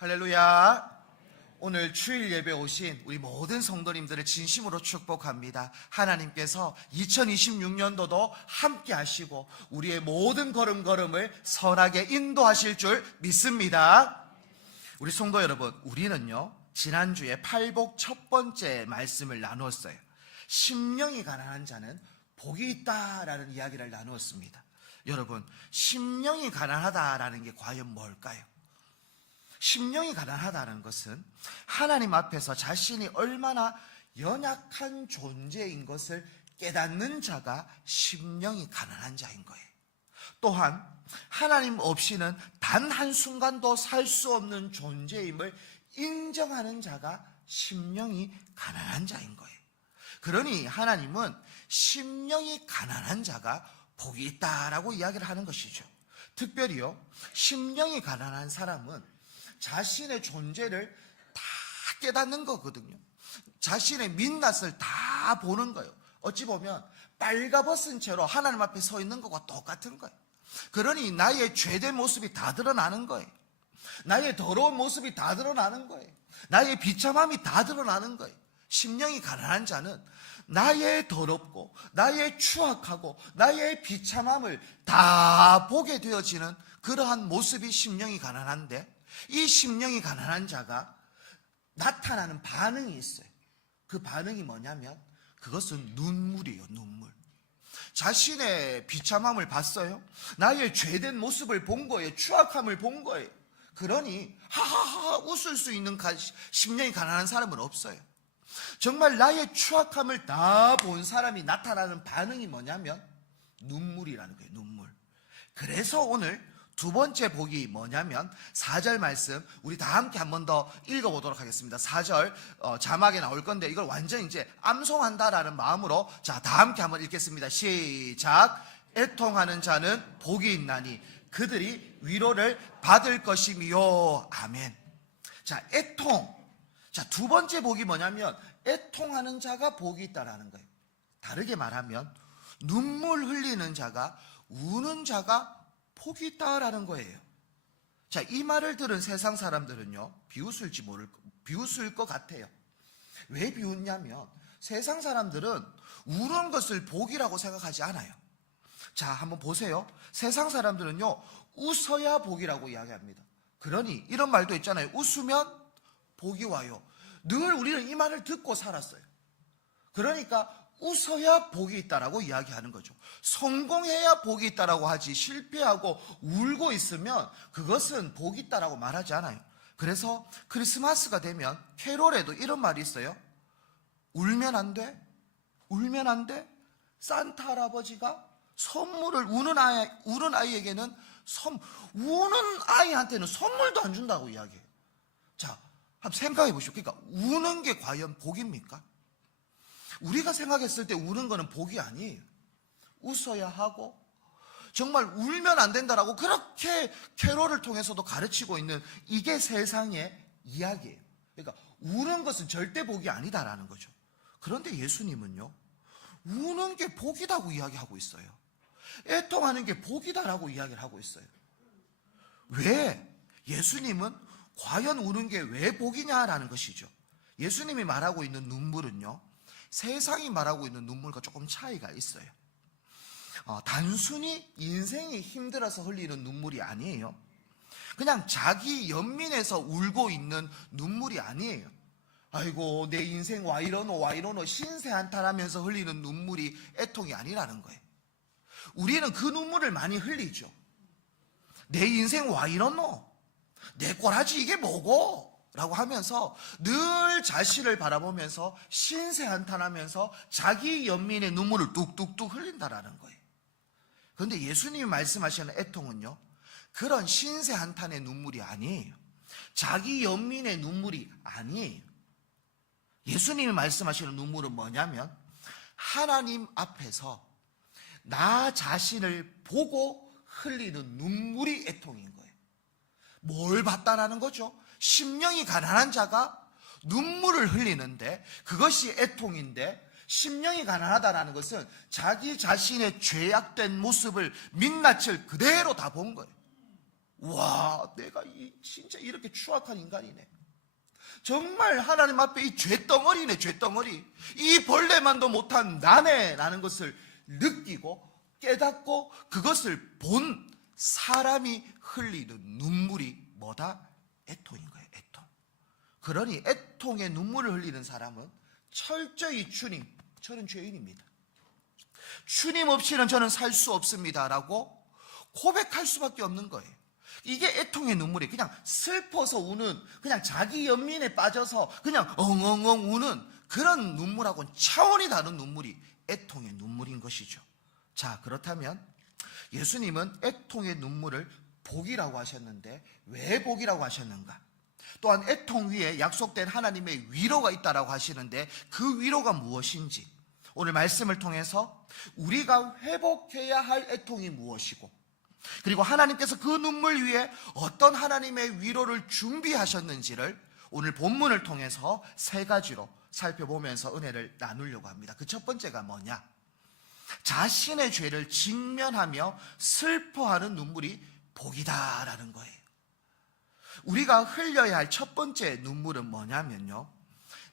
할렐루야. 오늘 주일 예배 오신 우리 모든 성도님들을 진심으로 축복합니다. 하나님께서 2026년도도 함께 하시고 우리의 모든 걸음걸음을 선하게 인도하실 줄 믿습니다. 우리 성도 여러분, 우리는요 지난주에 팔복 첫 번째 말씀을 나누었어요. 심령이 가난한 자는 복이 있다라는 이야기를 나누었습니다. 여러분, 심령이 가난하다라는 게 과연 뭘까요? 심령이 가난하다는 것은 하나님 앞에서 자신이 얼마나 연약한 존재인 것을 깨닫는 자가 심령이 가난한 자인 거예요. 또한 하나님 없이는 단 한순간도 살 수 없는 존재임을 인정하는 자가 심령이 가난한 자인 거예요. 그러니 하나님은 심령이 가난한 자가 복이 있다라고 이야기를 하는 것이죠. 특별히요, 심령이 가난한 사람은 자신의 존재를 다 깨닫는 거거든요. 자신의 민낯을 다 보는 거예요. 어찌 보면 빨가벗은 채로 하나님 앞에 서 있는 것과 똑같은 거예요. 그러니 나의 죄된 모습이 다 드러나는 거예요. 나의 더러운 모습이 다 드러나는 거예요. 나의 비참함이 다 드러나는 거예요. 심령이 가난한 자는 나의 더럽고 나의 추악하고 나의 비참함을 다 보게 되어지는 그러한 모습이 심령이 가난한데, 이 심령이 가난한 자가 나타나는 반응이 있어요. 그 반응이 뭐냐면 그것은 눈물이에요. 눈물. 자신의 비참함을 봤어요. 나의 죄된 모습을 본 거예요. 추악함을 본 거예요. 그러니 하하하 웃을 수 있는 심령이 가난한 사람은 없어요. 정말 나의 추악함을 다 본 사람이 나타나는 반응이 뭐냐면 눈물이라는 거예요. 눈물. 그래서 오늘 두 번째 복이 뭐냐면 4절 말씀 우리 다 함께 한 번 더 읽어보도록 하겠습니다. 4절 자막에 나올 건데 이걸 완전히 이제 암송한다라는 마음으로 자, 다 함께 한번 읽겠습니다. 시작. 애통하는 자는 복이 있나니 그들이 위로를 받을 것이미요. 아멘. 자, 애통. 자, 두 번째 복이 뭐냐면 애통하는 자가 복이 있다라는 거예요. 다르게 말하면 눈물 흘리는 자가, 우는 자가 복이 있다라는 거예요. 자, 이 말을 들은 세상 사람들은요 비웃을 것 같아요. 왜 비웃냐면 세상 사람들은 우는 것을 복이라고 생각하지 않아요. 자, 한번 보세요. 세상 사람들은요 웃어야 복이라고 이야기합니다. 그러니 이런 말도 있잖아요. 웃으면 복이 와요. 늘 우리는 이 말을 듣고 살았어요. 그러니까 웃어야 복이 있다라고 이야기하는 거죠. 성공해야 복이 있다라고 하지, 실패하고 울고 있으면 그것은 복이 있다라고 말하지 않아요. 그래서 크리스마스가 되면 캐롤에도 이런 말이 있어요. 울면 안 돼? 울면 안 돼? 산타 할아버지가 선물을 우는 아이에게는 우는 아이한테는 선물도 안 준다고 이야기해요. 자, 한번 생각해 보시오. 그러니까 우는 게 과연 복입니까? 우리가 생각했을 때 우는 거는 복이 아니에요. 웃어야 하고 정말 울면 안 된다라고 그렇게 캐롤을 통해서도 가르치고 있는 이게 세상의 이야기예요. 그러니까 우는 것은 절대 복이 아니다라는 거죠. 그런데 예수님은요 우는 게 복이다고 이야기하고 있어요. 애통하는 게 복이다라고 이야기를 하고 있어요. 왜? 예수님은 과연 우는 게 왜 복이냐라는 것이죠. 예수님이 말하고 있는 눈물은요 세상이 말하고 있는 눈물과 조금 차이가 있어요. 단순히 인생이 힘들어서 흘리는 눈물이 아니에요. 그냥 자기 연민에서 울고 있는 눈물이 아니에요. 아이고 내 인생 와 이러노 신세 한탄하면서 흘리는 눈물이 애통이 아니라는 거예요. 우리는 그 눈물을 많이 흘리죠. 내 인생 와 이러노, 내 꼬라지 이게 뭐고? 라고 하면서 늘 자신을 바라보면서 신세 한탄하면서 자기 연민의 눈물을 뚝뚝뚝 흘린다라는 거예요. 그런데 예수님이 말씀하시는 애통은요 그런 신세 한탄의 눈물이 아니에요. 자기 연민의 눈물이 아니에요. 예수님이 말씀하시는 눈물은 뭐냐면 하나님 앞에서 나 자신을 보고 흘리는 눈물이 애통인 거예요. 뭘 봤다라는 거죠? 심령이 가난한 자가 눈물을 흘리는데 그것이 애통인데, 심령이 가난하다라는 것은 자기 자신의 죄악된 모습을 민낯을 그대로 다 본 거예요. 와, 내가 진짜 이렇게 추악한 인간이네. 정말 하나님 앞에 이 죄덩어리네, 죄덩어리. 이 벌레만도 못한 나네 라는 것을 느끼고 깨닫고 그것을 본 사람이 흘리는 눈물이 뭐다? 애통인 거예요, 애통. 그러니 애통의 눈물을 흘리는 사람은 철저히 주님, 저는 죄인입니다, 주님 없이는 저는 살 수 없습니다 라고 고백할 수밖에 없는 거예요. 이게 애통의 눈물이 그냥 슬퍼서 우는, 그냥 자기 연민에 빠져서 그냥 엉엉엉 우는 그런 눈물하고는 차원이 다른 눈물이 애통의 눈물인 것이죠. 자, 그렇다면 예수님은 애통의 눈물을 복이라고 하셨는데 왜 복이라고 하셨는가? 또한 애통 위에 약속된 하나님의 위로가 있다라고 하시는데 그 위로가 무엇인지 오늘 말씀을 통해서 우리가 회복해야 할 애통이 무엇이고, 그리고 하나님께서 그 눈물 위에 어떤 하나님의 위로를 준비하셨는지를 오늘 본문을 통해서 세 가지로 살펴보면서 은혜를 나누려고 합니다. 그 첫 번째가 뭐냐? 자신의 죄를 직면하며 슬퍼하는 눈물이 복이다라는 거예요. 우리가 흘려야 할 첫 번째 눈물은 뭐냐면요,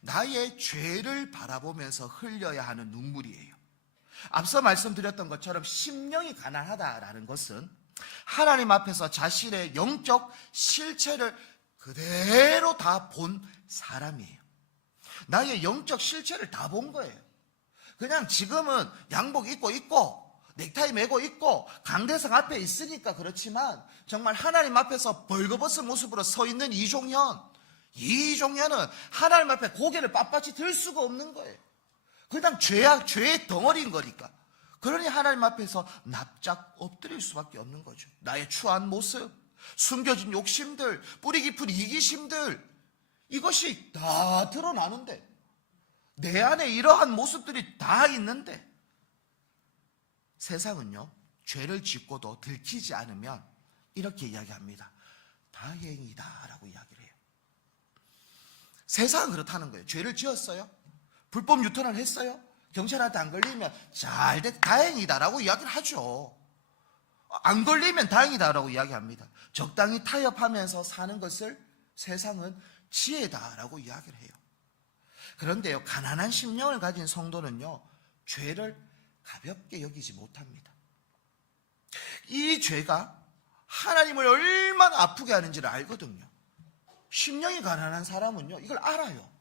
나의 죄를 바라보면서 흘려야 하는 눈물이에요. 앞서 말씀드렸던 것처럼 심령이 가난하다라는 것은 하나님 앞에서 자신의 영적 실체를 그대로 다 본 사람이에요. 나의 영적 실체를 다 본 거예요. 그냥 지금은 양복 입고 있고 넥타이 메고 있고 강대상 앞에 있으니까 그렇지만 정말 하나님 앞에서 벌거벗은 모습으로 서 있는 이종현은 하나님 앞에 고개를 빳빳이 들 수가 없는 거예요. 그냥 죄의 덩어리인 거니까. 그러니 하나님 앞에서 납작 엎드릴 수밖에 없는 거죠. 나의 추한 모습, 숨겨진 욕심들, 뿌리 깊은 이기심들, 이것이 다 드러나는데, 내 안에 이러한 모습들이 다 있는데, 세상은요, 죄를 짓고도 들키지 않으면 이렇게 이야기합니다. 다행이다 라고 이야기를 해요. 세상은 그렇다는 거예요. 죄를 지었어요, 불법 유턴을 했어요, 경찰한테 안 걸리면 잘 됐, 다행이다 라고 이야기를 하죠. 안 걸리면 다행이다 라고 이야기합니다. 적당히 타협하면서 사는 것을 세상은 지혜다 라고 이야기를 해요. 그런데요, 가난한 심령을 가진 성도는요, 죄를 가볍게 여기지 못합니다. 이 죄가 하나님을 얼마나 아프게 하는지를 알거든요. 심령이 가난한 사람은요, 이걸 알아요.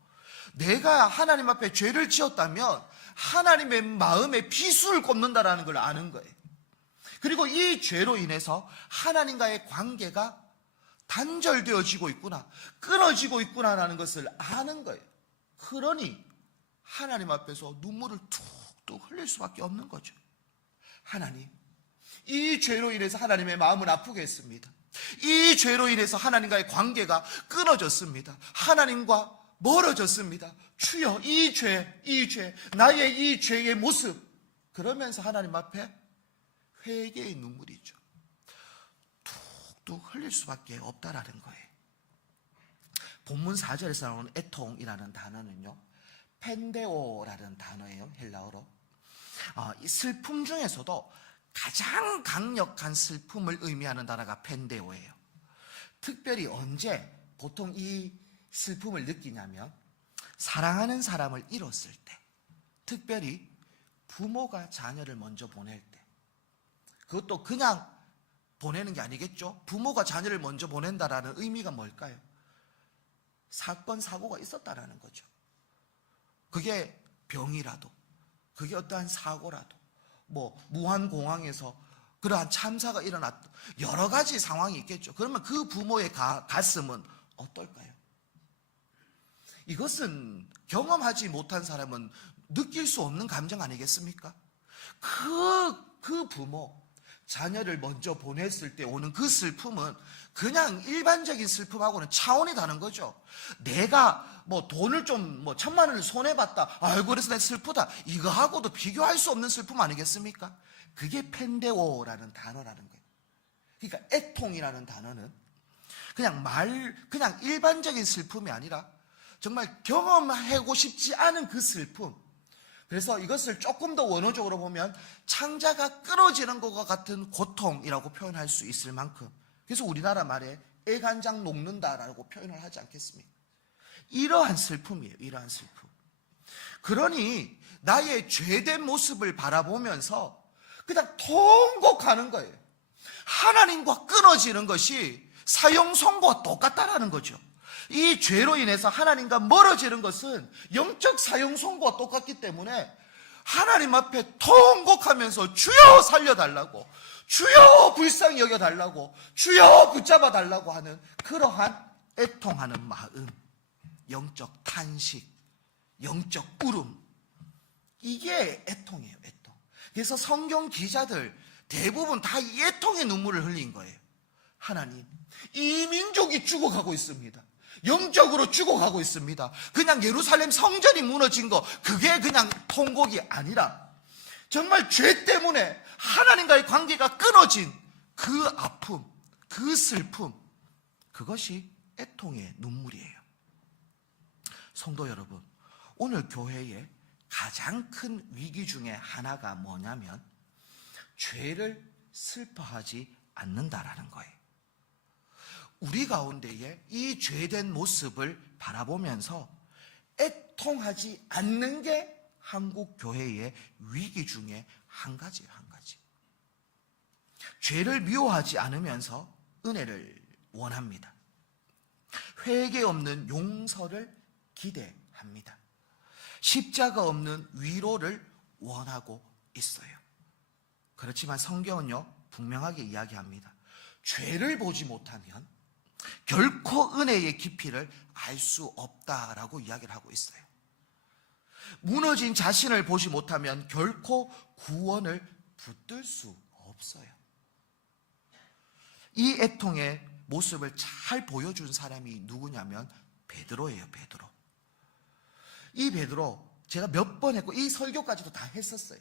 내가 하나님 앞에 죄를 지었다면 하나님의 마음에 비수를 꼽는다라는 걸 아는 거예요. 그리고 이 죄로 인해서 하나님과의 관계가 단절되어지고 있구나, 끊어지고 있구나라는 것을 아는 거예요. 그러니 하나님 앞에서 눈물을 툭툭 흘릴 수밖에 없는 거죠. 하나님, 이 죄로 인해서 하나님의 마음을 아프게 했습니다. 이 죄로 인해서 하나님과의 관계가 끊어졌습니다. 하나님과 멀어졌습니다. 주여, 이 죄, 나의 이 죄의 모습. 그러면서 하나님 앞에 회개의 눈물이죠. 툭툭 흘릴 수밖에 없다라는 거예요. 본문 4절에서 나오는 애통이라는 단어는요, 펜데오라는 단어예요, 헬라어로. 이 슬픔 중에서도 가장 강력한 슬픔을 의미하는 단어가 펜데오예요. 특별히 언제 보통 이 슬픔을 느끼냐면 사랑하는 사람을 잃었을 때, 특별히 부모가 자녀를 먼저 보낼 때. 그것도 그냥 보내는 게 아니겠죠. 부모가 자녀를 먼저 보낸다라는 의미가 뭘까요? 사건, 사고가 있었다라는 거죠. 그게 병이라도, 그게 어떠한 사고라도, 무한공항에서 그러한 참사가 일어났다, 여러 가지 상황이 있겠죠. 그러면 그 부모의 가슴은 어떨까요? 이것은 경험하지 못한 사람은 느낄 수 없는 감정 아니겠습니까? 그 부모, 자녀를 먼저 보냈을 때 오는 그 슬픔은 그냥 일반적인 슬픔하고는 차원이 다른 거죠. 내가 돈을 좀 1,000만 원을 손해봤다, 아이고 그래서 내가 슬프다, 이거하고도 비교할 수 없는 슬픔 아니겠습니까? 그게 펜데오라는 단어라는 거예요. 그러니까 애통이라는 단어는 그냥 일반적인 슬픔이 아니라 정말 경험하고 싶지 않은 그 슬픔. 그래서 이것을 조금 더 원어적으로 보면 창자가 끊어지는 것과 같은 고통이라고 표현할 수 있을 만큼 그래서 우리나라 말에 애간장 녹는다라고 표현을 하지 않겠습니까? 이러한 슬픔이에요. 이러한 슬픔. 그러니 나의 죄된 모습을 바라보면서 그냥 통곡하는 거예요. 하나님과 끊어지는 것이 사형선고와 똑같다라는 거죠. 이 죄로 인해서 하나님과 멀어지는 것은 영적 사형선고와 똑같기 때문에 하나님 앞에 통곡하면서 주여 살려달라고, 주여 불쌍히 여겨달라고, 주여 붙잡아달라고 하는 그러한 애통하는 마음, 영적 탄식, 영적 울음, 이게 애통이에요. 애통. 그래서 성경 기자들 대부분 다 이 애통의 눈물을 흘린 거예요. 하나님, 이 민족이 죽어가고 있습니다. 영적으로 죽어가고 있습니다. 그냥 예루살렘 성전이 무너진 거, 그게 그냥 통곡이 아니라 정말 죄 때문에 하나님과의 관계가 끊어진 그 아픔, 그 슬픔, 그것이 애통의 눈물이에요. 성도 여러분, 오늘 교회의 가장 큰 위기 중에 하나가 뭐냐면 죄를 슬퍼하지 않는다라는 거예요. 우리 가운데에 이 죄된 모습을 바라보면서 애통하지 않는 게 한국 교회의 위기 중에 한 가지예요. 한 가지. 죄를 미워하지 않으면서 은혜를 원합니다. 회개 없는 용서를 기대합니다. 십자가 없는 위로를 원하고 있어요. 그렇지만 성경은요, 분명하게 이야기합니다. 죄를 보지 못하면 결코 은혜의 깊이를 알 수 없다라고 이야기를 하고 있어요. 무너진 자신을 보지 못하면 결코 구원을 붙들 수 없어요. 이 애통의 모습을 잘 보여준 사람이 누구냐면 베드로예요. 베드로. 이 베드로 제가 몇 번 했고 이 설교까지도 다 했었어요.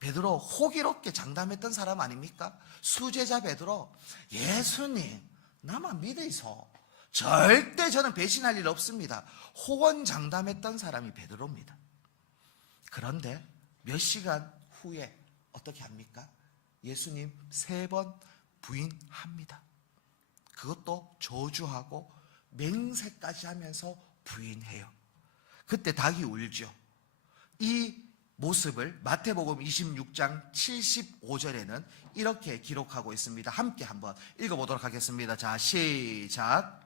베드로 호기롭게 장담했던 사람 아닙니까? 수제자 베드로, 예수님 나만 믿으소, 절대 저는 배신할 일 없습니다, 호언장담했던 사람이 베드로입니다. 그런데 몇 시간 후에 어떻게 합니까? 예수님 3번 부인합니다. 그것도 저주하고 맹세까지 하면서 부인해요. 그때 닭이 울죠. 이 모습을 마태복음 26장 75절에는 이렇게 기록하고 있습니다. 함께 한번 읽어보도록 하겠습니다. 자, 시작.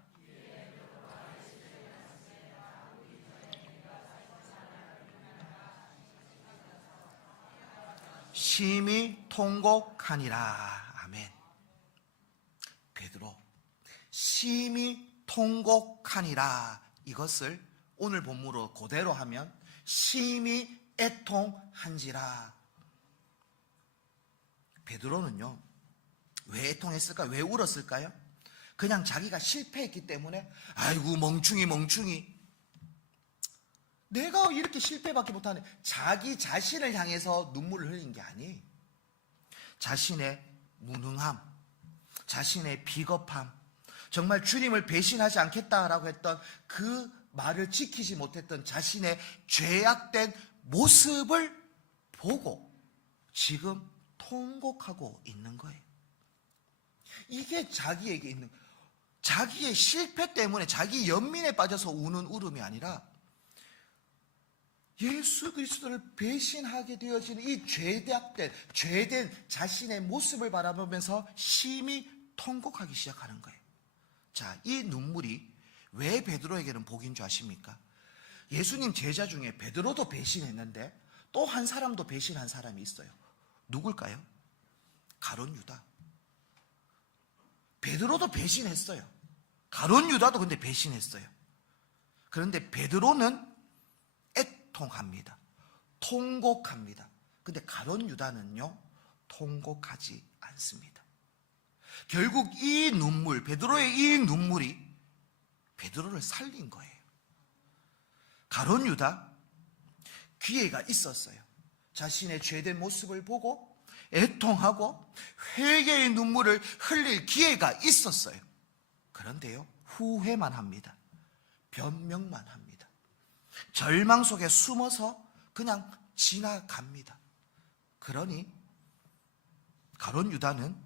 심히 통곡하니라. 아멘. 베드로, 심히 통곡하니라. 이것을 오늘 본문으로 그대로 하면 심히 애통한지라. 베드로는요, 왜 애통했을까요? 왜 울었을까요? 그냥 자기가 실패했기 때문에, 아이고 멍충이 내가 이렇게 실패밖에 못하네, 자기 자신을 향해서 눈물을 흘린 게 아니에요. 자신의 무능함, 자신의 비겁함, 정말 주님을 배신하지 않겠다라고 했던 그 말을 지키지 못했던 자신의 죄악된 모습을 보고 지금 통곡하고 있는 거예요. 이게 자기에게 있는, 자기의 실패 때문에 자기 연민에 빠져서 우는 울음이 아니라 예수 그리스도를 배신하게 되어지는 이 죄된 자신의 모습을 바라보면서 심히 통곡하기 시작하는 거예요. 자, 이 눈물이 왜 베드로에게는 복인 줄 아십니까? 예수님 제자 중에 베드로도 배신했는데 또 한 사람도 배신한 사람이 있어요. 누굴까요? 가룟 유다. 베드로도 배신했어요. 가룟 유다도 근데 배신했어요. 그런데 베드로는 애통합니다. 통곡합니다. 근데 가룟 유다는요, 통곡하지 않습니다. 결국 이 눈물, 베드로의 이 눈물이 베드로를 살린 거예요. 가룟 유다, 기회가 있었어요. 자신의 죄된 모습을 보고 애통하고 회개의 눈물을 흘릴 기회가 있었어요. 그런데요, 후회만 합니다. 변명만 합니다. 절망 속에 숨어서 그냥 지나갑니다. 그러니 가룟 유다는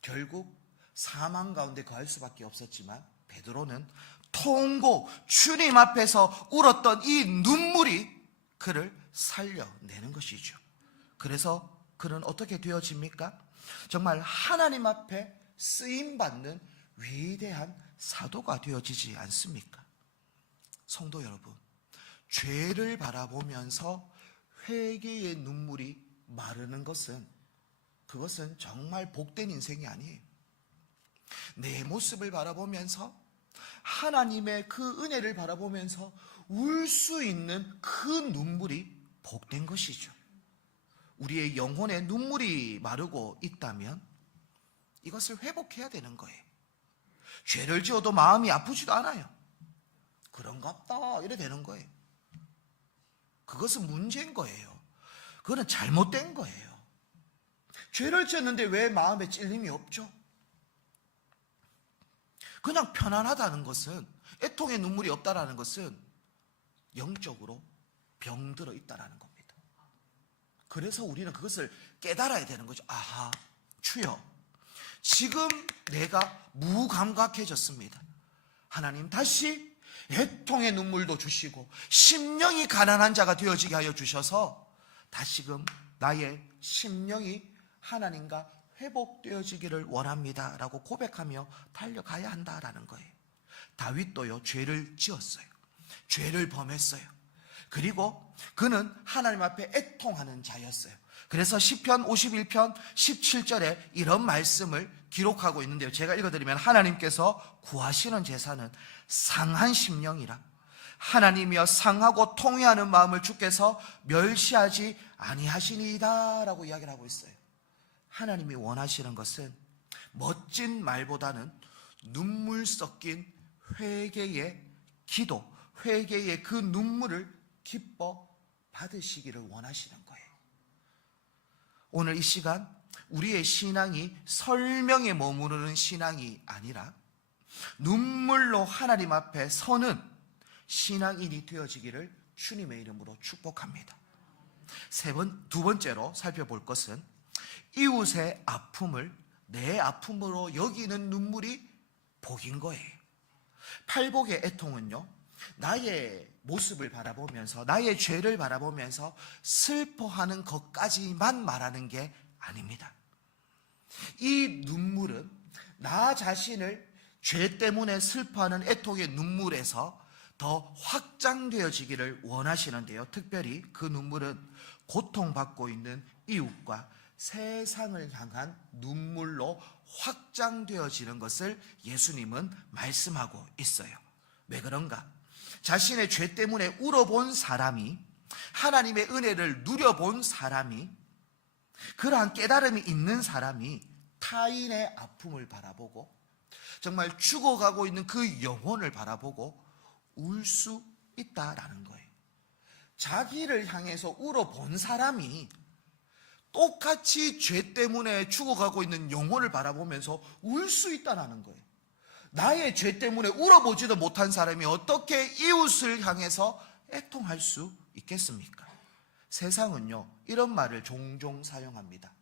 결국 사망 가운데 거할 수밖에 없었지만 베드로는 통고 주님 앞에서 울었던 이 눈물이 그를 살려내는 것이죠. 그래서 그는 어떻게 되어집니까? 정말 하나님 앞에 쓰임받는 위대한 사도가 되어지지 않습니까? 성도 여러분, 죄를 바라보면서 회개의 눈물이 마르는 것은, 그것은 정말 복된 인생이 아니에요. 내 모습을 바라보면서 하나님의 그 은혜를 바라보면서 울 수 있는 그 눈물이 복된 것이죠. 우리의 영혼에 눈물이 마르고 있다면 이것을 회복해야 되는 거예요. 죄를 지어도 마음이 아프지도 않아요. 그런갑다 이래 되는 거예요. 그것은 문제인 거예요. 그거는 잘못된 거예요. 죄를 지었는데 왜 마음에 찔림이 없죠? 그냥 편안하다는 것은, 애통의 눈물이 없다라는 것은 영적으로 병들어 있다라는 겁니다. 그래서 우리는 그것을 깨달아야 되는 거죠. 아하, 주여, 지금 내가 무감각해졌습니다. 하나님 다시 애통의 눈물도 주시고 심령이 가난한 자가 되어지게 하여 주셔서 다시금 나의 심령이 하나님과 회복되어지기를 원합니다 라고 고백하며 달려가야 한다라는 거예요. 다윗도요, 죄를 지었어요. 죄를 범했어요. 그리고 그는 하나님 앞에 애통하는 자였어요. 그래서 시편 51편 17절에 이런 말씀을 기록하고 있는데요, 제가 읽어드리면, 하나님께서 구하시는 제사는 상한 심령이라, 하나님이여 상하고 통회하는 마음을 주께서 멸시하지 아니하시니이다 라고 이야기를 하고 있어요. 하나님이 원하시는 것은 멋진 말보다는 눈물 섞인 회개의 기도, 회개의 그 눈물을 기뻐 받으시기를 원하시는 거예요. 오늘 이 시간 우리의 신앙이 설명에 머무르는 신앙이 아니라 눈물로 하나님 앞에 서는 신앙인이 되어지기를 주님의 이름으로 축복합니다. 두 번째로 살펴볼 것은 이웃의 아픔을 내 아픔으로 여기는 눈물이 복인 거예요. 팔복의 애통은요, 나의 모습을 바라보면서, 나의 죄를 바라보면서 슬퍼하는 것까지만 말하는 게 아닙니다. 이 눈물은 나 자신을 죄 때문에 슬퍼하는 애통의 눈물에서 더 확장되어지기를 원하시는데요, 특별히 그 눈물은 고통받고 있는 이웃과 세상을 향한 눈물로 확장되어지는 것을 예수님은 말씀하고 있어요. 왜 그런가? 자신의 죄 때문에 울어본 사람이, 하나님의 은혜를 누려본 사람이, 그러한 깨달음이 있는 사람이 타인의 아픔을 바라보고 정말 죽어가고 있는 그 영혼을 바라보고 울 수 있다라는 거예요. 자기를 향해서 울어본 사람이 똑같이 죄 때문에 죽어가고 있는 영혼을 바라보면서 울 수 있다는 거예요. 나의 죄 때문에 울어보지도 못한 사람이 어떻게 이웃을 향해서 애통할 수 있겠습니까? 세상은요, 이런 말을 종종 사용합니다.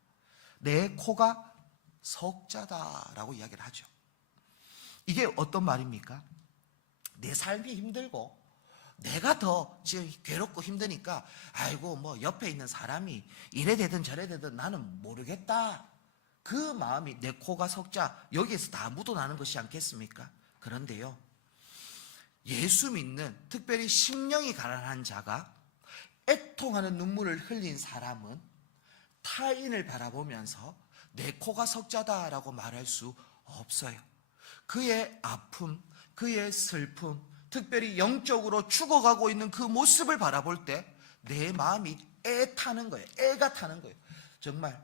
내 코가 석자다라고 이야기를 하죠. 이게 어떤 말입니까? 내 삶이 힘들고 내가 더 지금 괴롭고 힘드니까 아이고 뭐 옆에 있는 사람이 이래 되든 저래 되든 나는 모르겠다, 그 마음이 내 코가 석자, 여기에서 다 묻어나는 것이 않겠습니까? 그런데요, 예수 믿는, 특별히 심령이 가난한 자가 애통하는 눈물을 흘린 사람은 타인을 바라보면서 내 코가 석자다라고 말할 수 없어요. 그의 아픔, 그의 슬픔, 특별히 영적으로 죽어가고 있는 그 모습을 바라볼 때 내 마음이 애타는 거예요. 애가 타는 거예요. 정말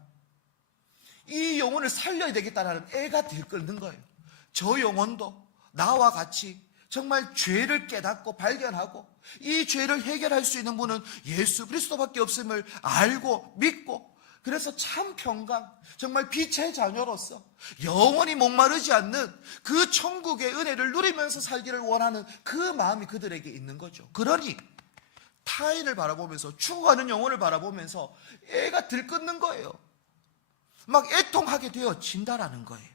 이 영혼을 살려야 되겠다는 애가 들끓는 거예요. 저 영혼도 나와 같이 정말 죄를 깨닫고 발견하고 이 죄를 해결할 수 있는 분은 예수 그리스도밖에 없음을 알고 믿고, 그래서 참 평강, 정말 빛의 자녀로서 영원히 목마르지 않는 그 천국의 은혜를 누리면서 살기를 원하는 그 마음이 그들에게 있는 거죠. 그러니 타인을 바라보면서, 죽어가는 영혼을 바라보면서 애가 들끓는 거예요. 막 애통하게 되어진다라는 거예요.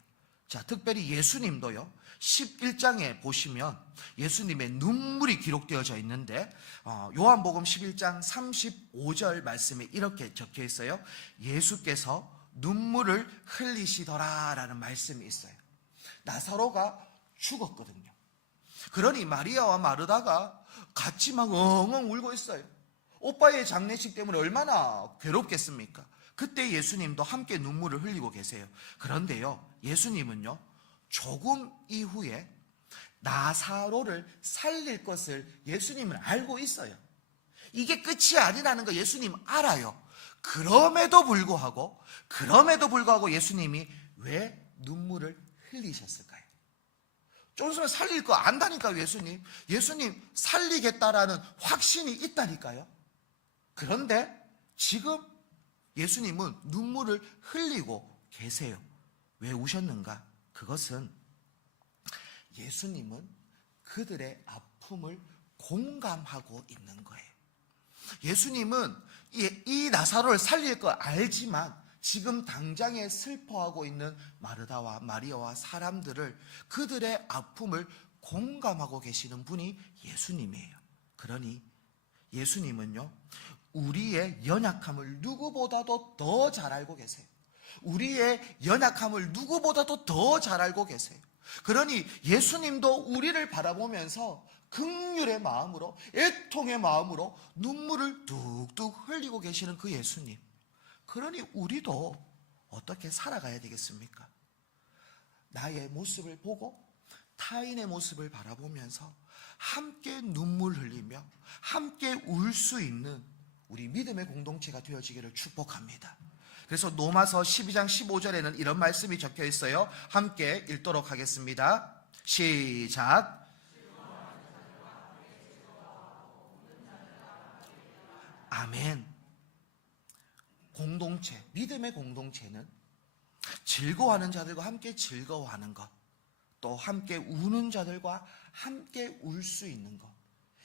자, 특별히 예수님도요, 11장에 보시면 예수님의 눈물이 기록되어져 있는데, 요한복음 11장 35절 말씀에 이렇게 적혀 있어요. 예수께서 눈물을 흘리시더라 라는 말씀이 있어요. 나사로가 죽었거든요. 그러니 마리아와 마르다가 같이 막 엉엉 울고 있어요. 오빠의 장례식 때문에 얼마나 괴롭겠습니까? 그때 예수님도 함께 눈물을 흘리고 계세요. 그런데요, 예수님은요, 조금 이후에 나사로를 살릴 것을 예수님은 알고 있어요. 이게 끝이 아니라는 거 예수님 알아요. 그럼에도 불구하고 예수님이 왜 눈물을 흘리셨을까요? 좀 있으면 살릴 거 안다니까요. 예수님 살리겠다라는 확신이 있다니까요. 그런데 지금 예수님은 눈물을 흘리고 계세요. 왜 우셨는가? 그것은 예수님은 그들의 아픔을 공감하고 있는 거예요. 예수님은 이 나사로를 살릴 거 알지만 지금 당장에 슬퍼하고 있는 마르다와 마리아와 사람들을, 그들의 아픔을 공감하고 계시는 분이 예수님이에요. 그러니 예수님은요, 우리의 연약함을 누구보다도 더 잘 알고 계세요. 우리의 연약함을 누구보다도 더 잘 알고 계세요. 그러니 예수님도 우리를 바라보면서 긍휼의 마음으로, 애통의 마음으로 눈물을 뚝뚝 흘리고 계시는 그 예수님. 그러니 우리도 어떻게 살아가야 되겠습니까? 나의 모습을 보고 타인의 모습을 바라보면서 함께 눈물 흘리며 함께 울 수 있는 우리 믿음의 공동체가 되어지기를 축복합니다. 그래서 로마서 12장 15절에는 이런 말씀이 적혀 있어요. 함께 읽도록 하겠습니다. 시작. 아멘. 공동체, 믿음의 공동체는 즐거워하는 자들과 함께 즐거워하는 것, 또 함께 우는 자들과 함께 울 수 있는 것,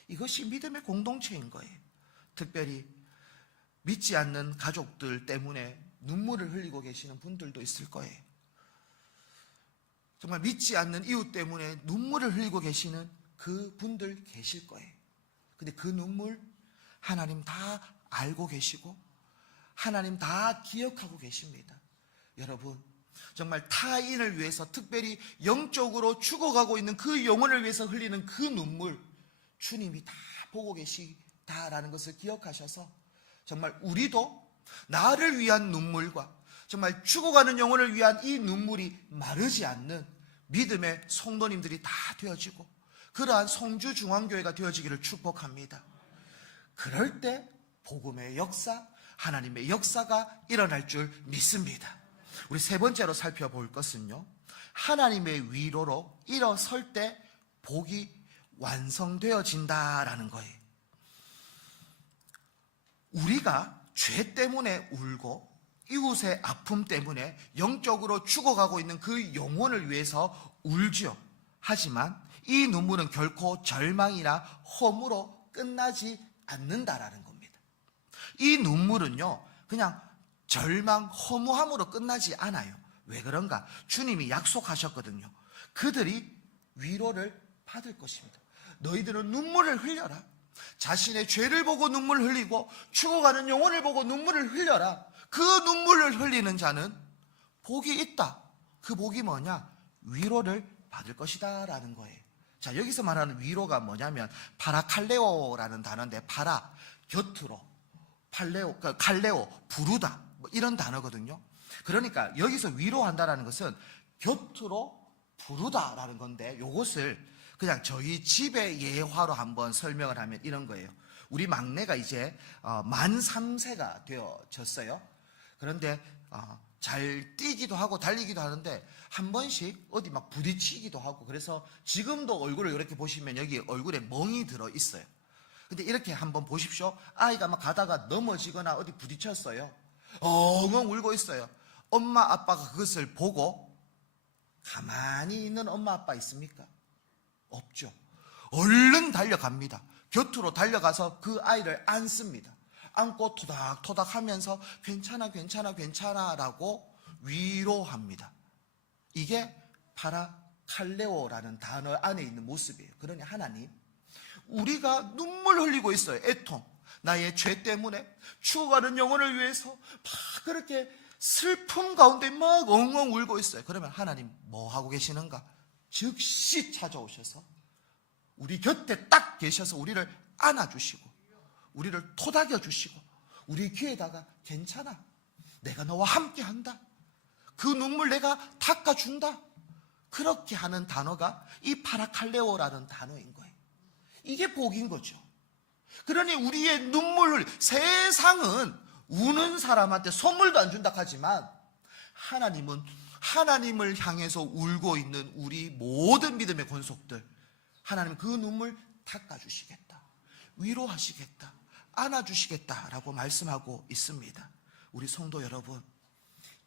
이것이 믿음의 공동체인 거예요. 특별히 믿지 않는 가족들 때문에 눈물을 흘리고 계시는 분들도 있을 거예요. 정말 믿지 않는 이웃 때문에 눈물을 흘리고 계시는 그 분들 계실 거예요. 근데 그 눈물 하나님 다 알고 계시고 하나님 다 기억하고 계십니다. 여러분, 정말 타인을 위해서, 특별히 영적으로 죽어가고 있는 그 영혼을 위해서 흘리는 그 눈물, 주님이 다 보고 계시다라는 것을 기억하셔서 정말 우리도 나를 위한 눈물과 정말 죽어가는 영혼을 위한 이 눈물이 마르지 않는 믿음의 성도님들이 다 되어지고 그러한 성주중앙교회가 되어지기를 축복합니다. 그럴 때 복음의 역사, 하나님의 역사가 일어날 줄 믿습니다. 우리 세 번째로 살펴볼 것은요, 하나님의 위로로 일어설 때 복이 완성되어진다라는 거예요. 우리가 죄 때문에 울고 이웃의 아픔 때문에 영적으로 죽어가고 있는 그 영혼을 위해서 울죠. 하지만 이 눈물은 결코 절망이나 허무로 끝나지 않는다라는 겁니다. 이 눈물은요, 그냥 절망, 허무함으로 끝나지 않아요. 왜 그런가? 주님이 약속하셨거든요. 그들이 위로를 받을 것입니다. 너희들은 눈물을 흘려라. 자신의 죄를 보고 눈물을 흘리고 죽어가는 영혼을 보고 눈물을 흘려라. 그 눈물을 흘리는 자는 복이 있다. 그 복이 뭐냐? 위로를 받을 것이다 라는 거예요. 자, 여기서 말하는 위로가 뭐냐면 파라칼레오라는 단어인데, 파라, 곁으로, 팔레오, 칼레오, 부르다, 뭐 이런 단어거든요. 그러니까 여기서 위로한다라는 것은 곁으로 부르다라는 건데, 요것을 그냥 저희 집의 예화로 한번 설명을 하면 이런 거예요. 우리 막내가 이제 만 3세가 되어졌어요. 그런데 잘 뛰기도 하고 달리기도 하는데 한 번씩 어디 막 부딪히기도 하고, 그래서 지금도 얼굴을 이렇게 보시면 여기 얼굴에 멍이 들어 있어요. 근데 이렇게 한번 보십시오. 아이가 막 가다가 넘어지거나 어디 부딪혔어요. 엉엉 울고 있어요. 엄마 아빠가 그것을 보고 가만히 있는 엄마 아빠 있습니까? 없죠. 얼른 달려갑니다. 곁으로 달려가서 그 아이를 안습니다. 안고 토닥토닥 하면서 괜찮아 괜찮아 괜찮아 라고 위로합니다. 이게 파라칼레오라는 단어 안에 있는 모습이에요. 그러니 하나님, 우리가 눈물 흘리고 있어요. 애통, 나의 죄 때문에 죽어가는 영혼을 위해서 막 그렇게 슬픔 가운데 막 엉엉 울고 있어요. 그러면 하나님 뭐 하고 계시는가? 즉시 찾아오셔서 우리 곁에 딱 계셔서 우리를 안아주시고 우리를 토닥여 주시고 우리 귀에다가 괜찮아, 내가 너와 함께 한다, 그 눈물 내가 닦아준다, 그렇게 하는 단어가 이 파라칼레오라는 단어인 거예요. 이게 복인 거죠. 그러니 우리의 눈물을, 세상은 우는 사람한테 선물도 안 준다 하지만 하나님은 하나님을 향해서 울고 있는 우리 모든 믿음의 권속들, 하나님은 그 눈물 닦아주시겠다, 위로하시겠다, 안아주시겠다라고 말씀하고 있습니다. 우리 성도 여러분,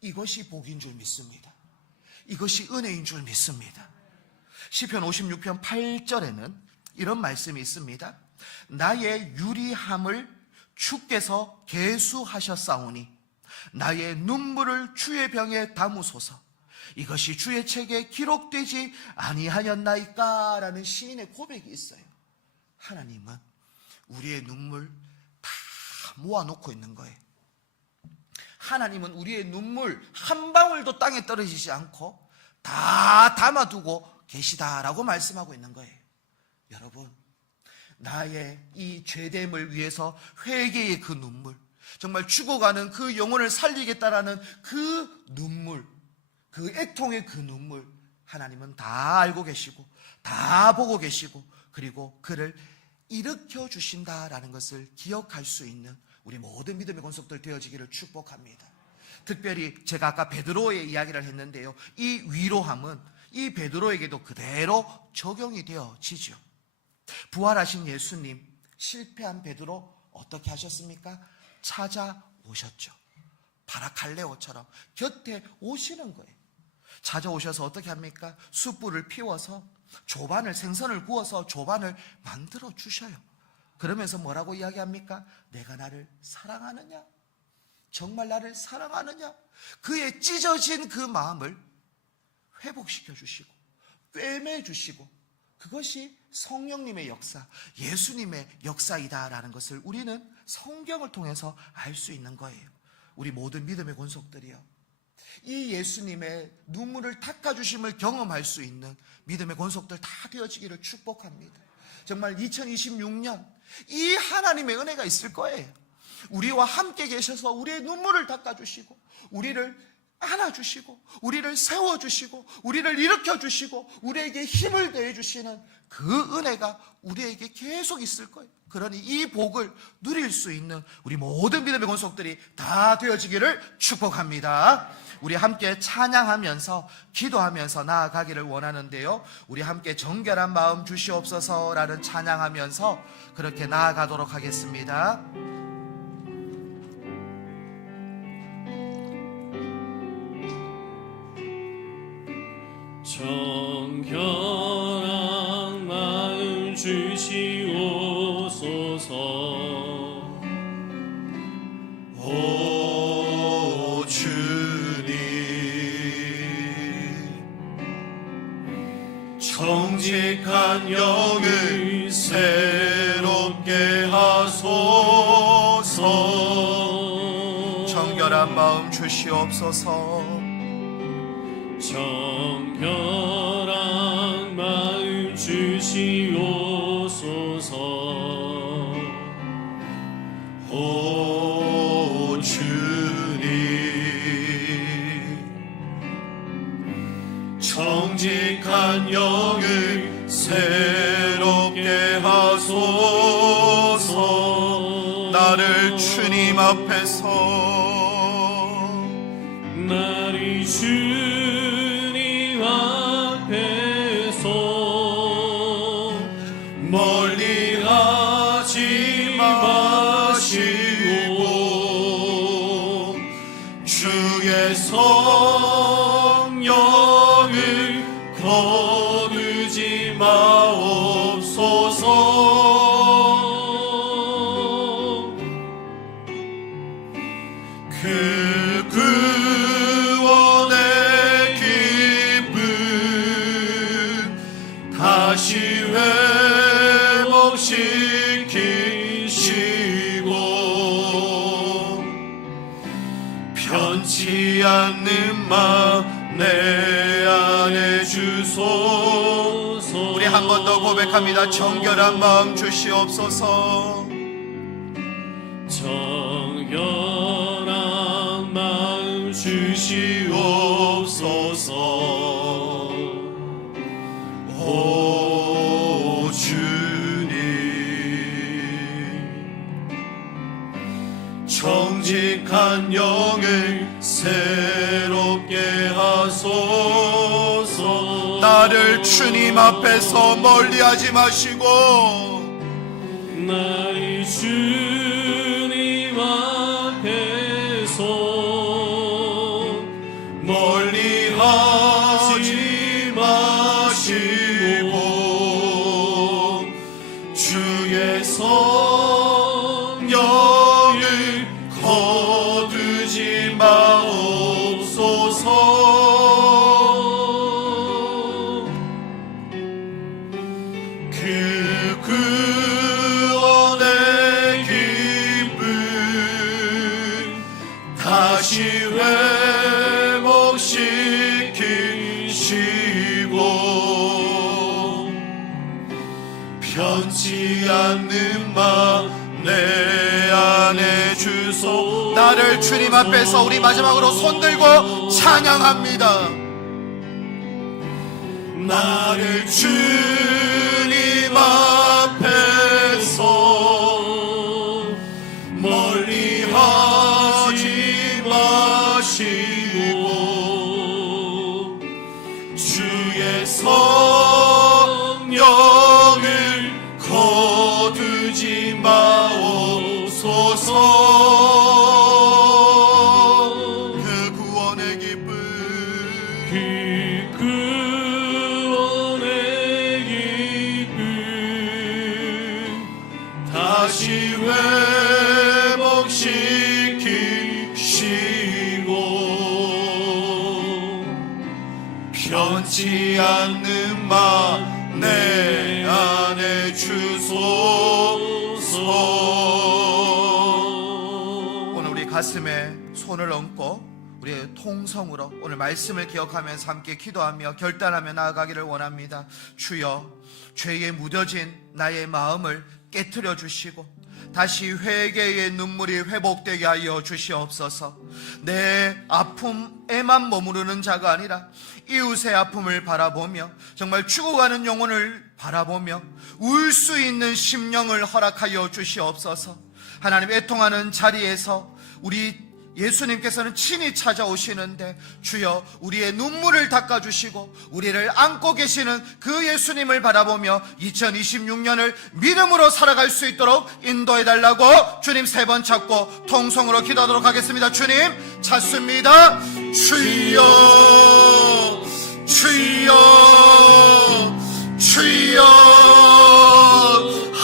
이것이 복인 줄 믿습니다. 이것이 은혜인 줄 믿습니다. 시편 56편 8절에는 이런 말씀이 있습니다. 나의 유리함을 주께서 계수하셨사오니 나의 눈물을 주의 병에 담으소서. 이것이 주의 책에 기록되지 아니하였나이까? 라는 시인의 고백이 있어요. 하나님은 우리의 눈물 다 모아놓고 있는 거예요. 하나님은 우리의 눈물 한 방울도 땅에 떨어지지 않고 다 담아두고 계시다라고 말씀하고 있는 거예요. 여러분, 나의 이 죄됨을 위해서 회개의 그 눈물, 정말 죽어가는 그 영혼을 살리겠다라는 그 눈물, 그 애통의 그 눈물, 하나님은 다 알고 계시고 다 보고 계시고 그리고 그를 일으켜 주신다라는 것을 기억할 수 있는 우리 모든 믿음의 권속들 되어지기를 축복합니다. 특별히 제가 아까 베드로의 이야기를 했는데요, 이 위로함은 이 베드로에게도 그대로 적용이 되어지죠. 부활하신 예수님, 실패한 베드로 어떻게 하셨습니까? 찾아오셨죠. 파라칼레오처럼 곁에 오시는 거예요. 찾아오셔서 어떻게 합니까? 숯불을 피워서 조반을, 생선을 구워서 조반을 만들어 주셔요. 그러면서 뭐라고 이야기합니까? 내가 나를 사랑하느냐? 정말 나를 사랑하느냐? 그의 찢어진 그 마음을 회복시켜 주시고 꿰매 주시고, 그것이 성령님의 역사, 예수님의 역사이다라는 것을 우리는 성경을 통해서 알 수 있는 거예요. 우리 모든 믿음의 권속들이요, 이 예수님의 눈물을 닦아주심을 경험할 수 있는 믿음의 권속들 다 되어지기를 축복합니다. 정말 2026년 이 하나님의 은혜가 있을 거예요. 우리와 함께 계셔서 우리의 눈물을 닦아주시고 우리를 안아주시고 우리를 세워주시고 우리를 일으켜주시고 우리에게 힘을 더해주시는 그 은혜가 우리에게 계속 있을 거예요. 그러니 이 복을 누릴 수 있는 우리 모든 믿음의 권속들이 다 되어지기를 축복합니다. 우리 함께 찬양하면서 기도하면서 나아가기를 원하는데요, 우리 함께 정결한 마음 주시옵소서라는 찬양하면서 그렇게 나아가도록 하겠습니다. 정결한 마음 주시옵소서. 오 주님, 정직한 영을 새롭게 하소서. 정결한 마음 주시옵소서. 정결한 마음 주시옵소서. 오 주님, 정직한 영을 새롭게 하소서. 나를 주님 앞에서, 나를 주님 앞에서 멀리 가지 마시고 주의 성령을 거두지 마옵소서. 마 내 안에 주소서. 우리 한 번 더 고백합니다. 정결한 마음 주시옵소서. 정결한 마음 주시옵소서. 오 주님, 정직한 영을 새롭게 하소서. 나를 주님 앞에서 멀리하지 마시고 나를 주님 앞에서 멀리하지 마시고 주의 성령을 거두지 마옵소서. 그 구원의 기쁨 다시 회복시키시고 변치 않는 마 내 안에 주소. 나를 주님 앞에서 우리 마지막으로 손들고 찬양합니다. 나를 주님 앞에서 멀리하지 마시고 주의 성령을 거두지 마옵소서. 그 구원의 기쁨 다시 회복시키시고 변치 않는 마 내 안에 주소서. 오늘 우리 가슴에 손을 얹고 우리의 통성으로 오늘 말씀을 기억하면서 함께 기도하며 결단하며 나아가기를 원합니다. 주여, 죄에 무뎌진 나의 마음을 깨트려 주시고 다시 회개의 눈물이 회복되게 하여 주시옵소서. 내 아픔에만 머무르는 자가 아니라 이웃의 아픔을 바라보며 정말 죽어가는 영혼을 바라보며 울 수 있는 심령을 허락하여 주시옵소서. 하나님, 애통하는 자리에서 우리 예수님께서는 친히 찾아오시는데 주여, 우리의 눈물을 닦아주시고 우리를 안고 계시는 그 예수님을 바라보며 2026년을 믿음으로 살아갈 수 있도록 인도해달라고 주님 세 번 찾고 통성으로 기도하도록 하겠습니다. 주님 찾습니다. 주여, 주여, 주여.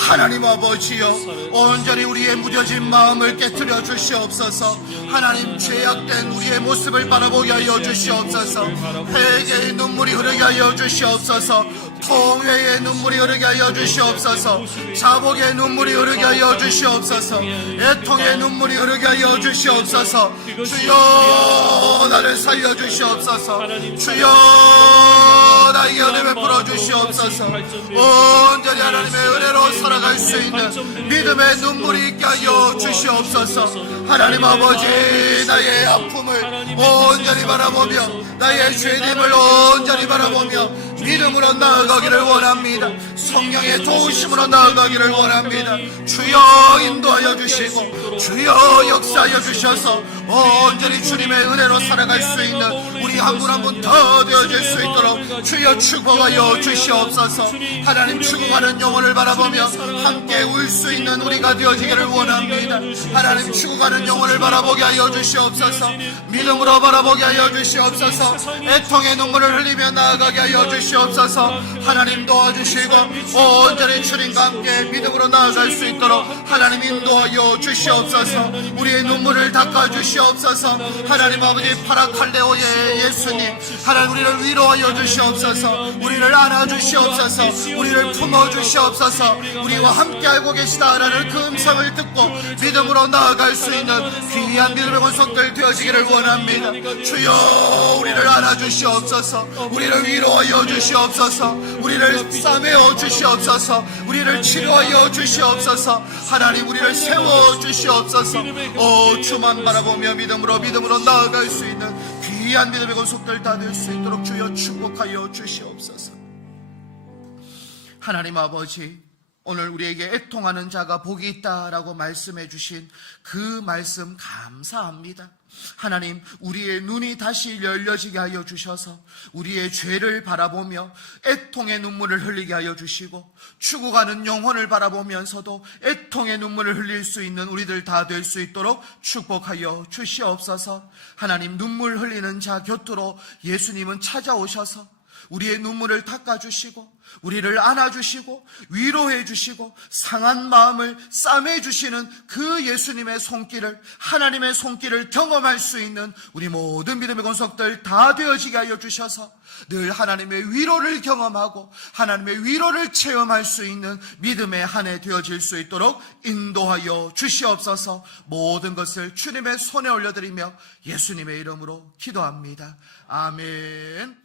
하나님 아버지여, 온전히 우리의 무뎌진 마음을 깨트려 주시옵소서. 하나님, 죄악된 우리의 모습을 바라보게 하여 주시옵소서. 회개의 눈물이 흐르게 하여 주시옵소서. 통회의 눈물이 흐르게 하여 주시옵소서. 자복의 눈물이 흐르게 하여 주시옵소서. 애통의 눈물이 흐르게 하여 주시옵소서. 주여, 나를 살려 주시옵소서. 주여, 나에게 은혜 베풀어 주시옵소서. 온전히 하나님의 은혜로 살아갈 수 있는 믿음의 눈물이 있게 하여 주시옵소서. 하나님 아버지, 나의 아픔을 온전히 바라보며 나의 죄됨을 온전히 바라보며 믿음으로 나아가기를 원합니다. 성령의 도우심으로 나아가기를 원합니다. 주여 인도하여 주시고 주여 역사하여 주셔서 온전히 주님의 은혜로 살아갈 수 있는 우리 한 분 한 분 더 되어질 수 있도록 주여 축복하여 주시옵소서. 하나님, 죽어가는 영혼을 바라보며 함께 울 수 있는 우리가 되어지기를 원합니다. 하나님, 죽어가는 영혼을 바라보게 하여 주시옵소서. 믿음으로 바라보게 하여 주시옵소서. 애통의 눈물을 흘리며 나아가게 하여 주시옵소서. 주시옵소서. 하나님 도와주시고 온전히 주님과 함께 믿음으로 나아갈 수 있도록 하나님 인도하여 주시옵소서. 우리의 눈물을 닦아 주시옵소서. 하나님 아버지 파라칼레오의 예수님, 하나님 우리를 위로하여 주시옵소서. 우리를 안아주시옵소서. 우리를 품어주시옵소서. 우리와 함께 알고 계시다라는 그 음성을 듣고 믿음으로 나아갈 수 있는 귀한 믿음의 권속들 되어지기를 원합니다. 주여 우리를 안아주시옵소서. 우리를 위로하여 주시옵소서. 우리를 싸매어 주시옵소서. 우리를 치료하여 주시옵소서. 하나님 우리를 세워 주시옵소서. 주만 바라보며 믿음으로 나아갈 수 있는 귀한 믿음의 권속들 다 될 수 있도록 주여 축복하여 주시옵소서. 하나님 아버지, 오늘 우리에게 애통하는 자가 복이 있다라고 말씀해 주신 그 말씀 감사합니다. 하나님, 우리의 눈이 다시 열려지게 하여 주셔서 우리의 죄를 바라보며 애통의 눈물을 흘리게 하여 주시고, 죽어가는 영혼을 바라보면서도 애통의 눈물을 흘릴 수 있는 우리들 다 될 수 있도록 축복하여 주시옵소서. 하나님, 눈물 흘리는 자 곁으로 예수님은 찾아오셔서 우리의 눈물을 닦아주시고 우리를 안아주시고 위로해주시고 상한 마음을 싸매주시는 그 예수님의 손길을, 하나님의 손길을 경험할 수 있는 우리 모든 믿음의 권속들 다 되어지게 하여 주셔서 늘 하나님의 위로를 경험하고 하나님의 위로를 체험할 수 있는 믿음의 한 해 되어질 수 있도록 인도하여 주시옵소서. 모든 것을 주님의 손에 올려드리며 예수님의 이름으로 기도합니다. 아멘.